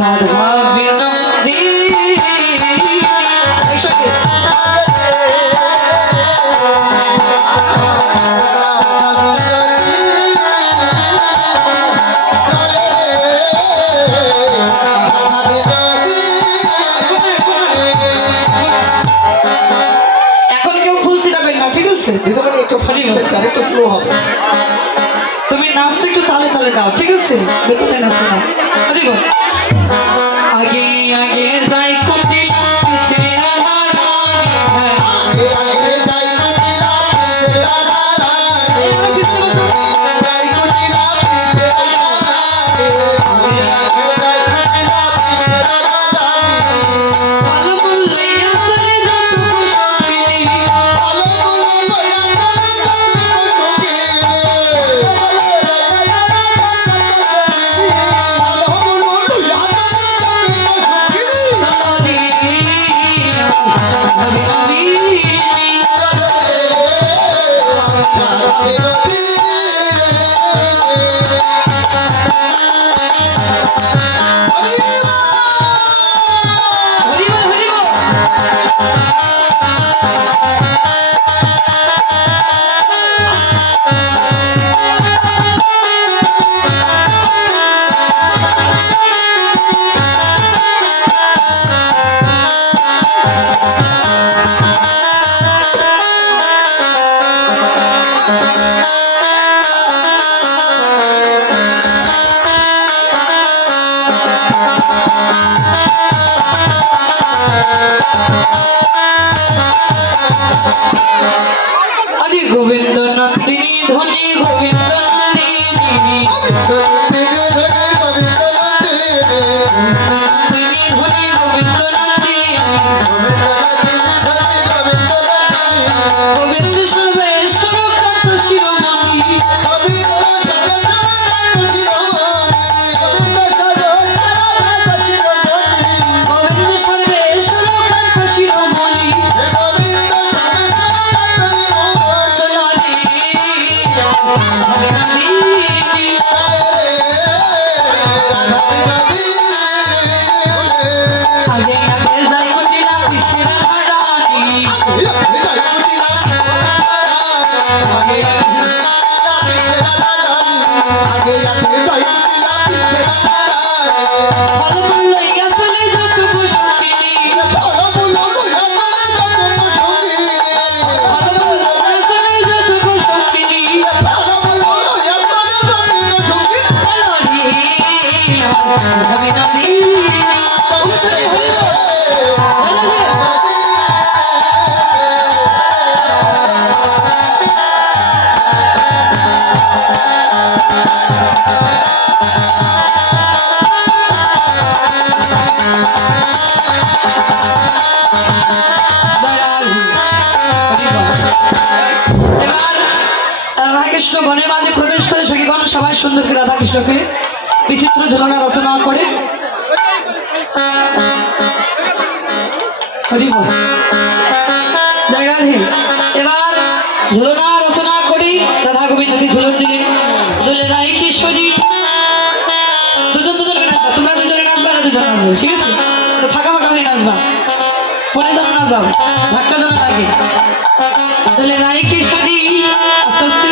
রাধা বিনোদিনী এখন কেউ ফুল ছিটাবেন না, ঠিক আছে? একটু স্লো হবে। তুমি নাচটা একটু তালে তালে দাও, ঠিক আছে? বেতনে নাচো না। আগে আগে যাই কুটিল পিছে রাধা রানী, আগে আগে যাই কুটিলা পিছে রাধা রানী, যাই কুটিলা পিছে রাধা রানী, আগে আগে যাই কুটিলা পিছে রাধা রানী। ভালো বললে আসলে যতটুকু সখিনী, ভালো বলে লইয়া চলে যতটুকু সখিনী, ভালো বলে লইয়া চলে যতটুকু সখিনী। আরে গোবিন্দ নন্দিনী ধনী গোবিন্দ নন্দিনী, নন্দিনী ধনী গোবিন্দ নন্দিনী, গোবিন্দ সর্বেশ্বর কান্ত শিরোমণি, গোবিন্দ সর্বেশ্বর কান্ত শিরোমণি, সোনালি নন্দিনী। আগে আগে যাই কুটিলা পিছে রাধা রানী, ভালো বললে আসলে যতটুকু সখিনী, ভালো বললে আসলে যতটুকু সখিনী, রাধাকৃষ্ণ বনের মাঝে প্রবেশ করে সখীগণ সবাই সুন্দর করে রাধাকৃষ্ণকে বিচিত্র ঝুলনা রচনা করে জয়গাধী এবার ঝুলনা রচনা করি রাধা গোবিন্দকে ঝুলন দিলেন। দোলে রাই কিশোরী দুজন দুজন নাচবা, তোমরা দুজনে নাচবা আর দুজন নাচবে, ঠিক আছে? তো ফাঁকা ফাঁকা হয়ে নাচবা, পরে যেন না যাও, ধাক্কা যেন লাগে। দোলে রাই কিশোরী আস্তে আস্তে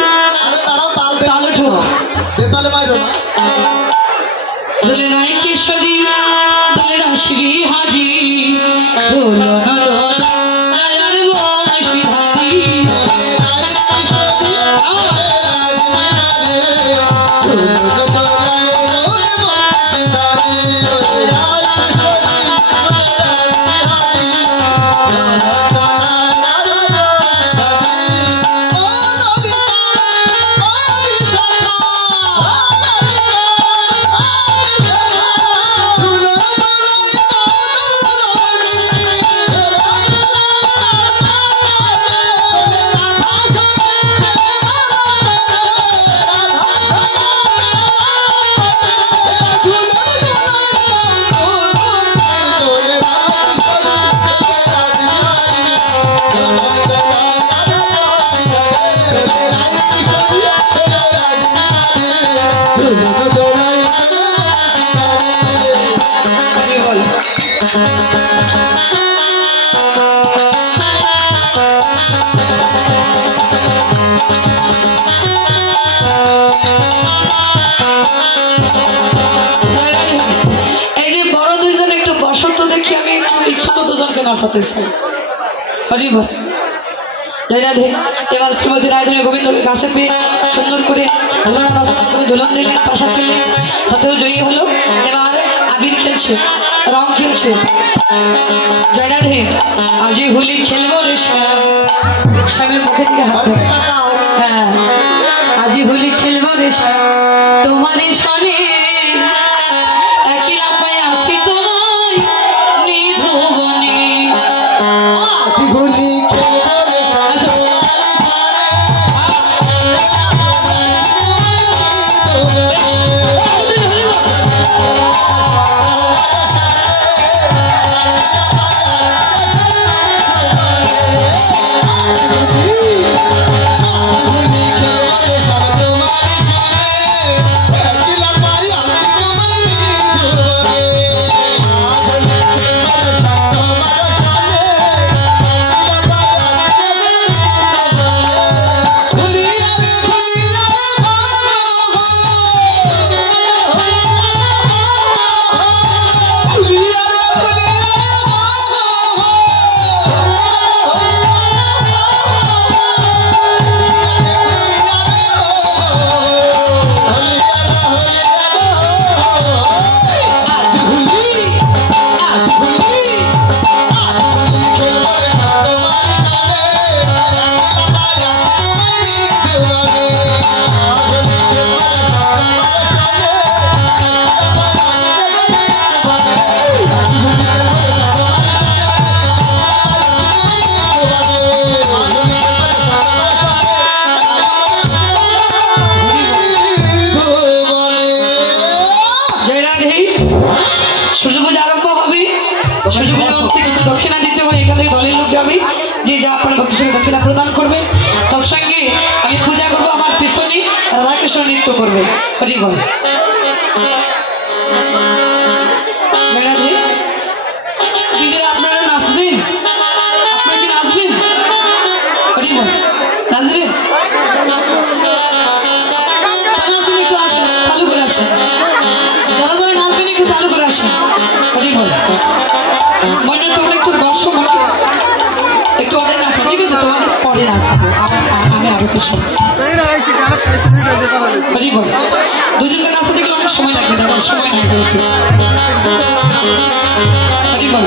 তাল ওঠো। দোলে রাই কিশোরী দোলে রাশি হাজি ঝুলন দোলা রায়ার বংশী ধারী, Oh, নাচাতে চাই। হরি বল। জয় রাধে। এবার শ্রীমতী রায়ধনী গোবিন্দকে কাছে পেয়ে সুন্দর করে ঝুলন দিলেন, প্রসাদ দিলেন, তাতেও জয়ী হলো। এবার আবির খেলছে, রং খেলছে। জয় রাধে। আজি হোলি খেলবো রে শ্যাম। শ্যামের মুখে দিকে হাত ধরে। হ্যাঁ, আজি হোলি খেলবো রে শ্যাম, তোমারই সনে একই রাপায় আসি তোমায় নিধুবনে। আজ হোলি খেলবো রে আচ্ছা, সূর্য পূজা আরম্ভ হবে। সূর্য পূজা করতে কিছু দক্ষিণা দিতে হয়। এখান থেকে দলের লোক যাবে, যে যা আপনার ভক্তি সঙ্গে দক্ষিণা প্রদান করবে। তৎসঙ্গে আমি পূজা করবো, আমার পিছনে রাধাকৃষ্ণ নৃত্য করবে। হরি বল। দিদিরা আপনারা নাচবেন? আপনারা কি নাচবেন? হরি বল। নাচবেন? আসুন, একটু আসুন, চালু করে আসুন। যারা যারা নাচবেন একটু চালু করে আসুন। হরি বল। মনে তোমরা একটু বসো, একটু ওদের নাচো, ঠিক আছে? তোমাদের পরে নাচাবো, আমি আরতি শুনি। হরি বল। দুজনকে নাচতে দেখলে অনেক সময় লাগবে, দাদা সময় লাগবে একটু। হরি বল।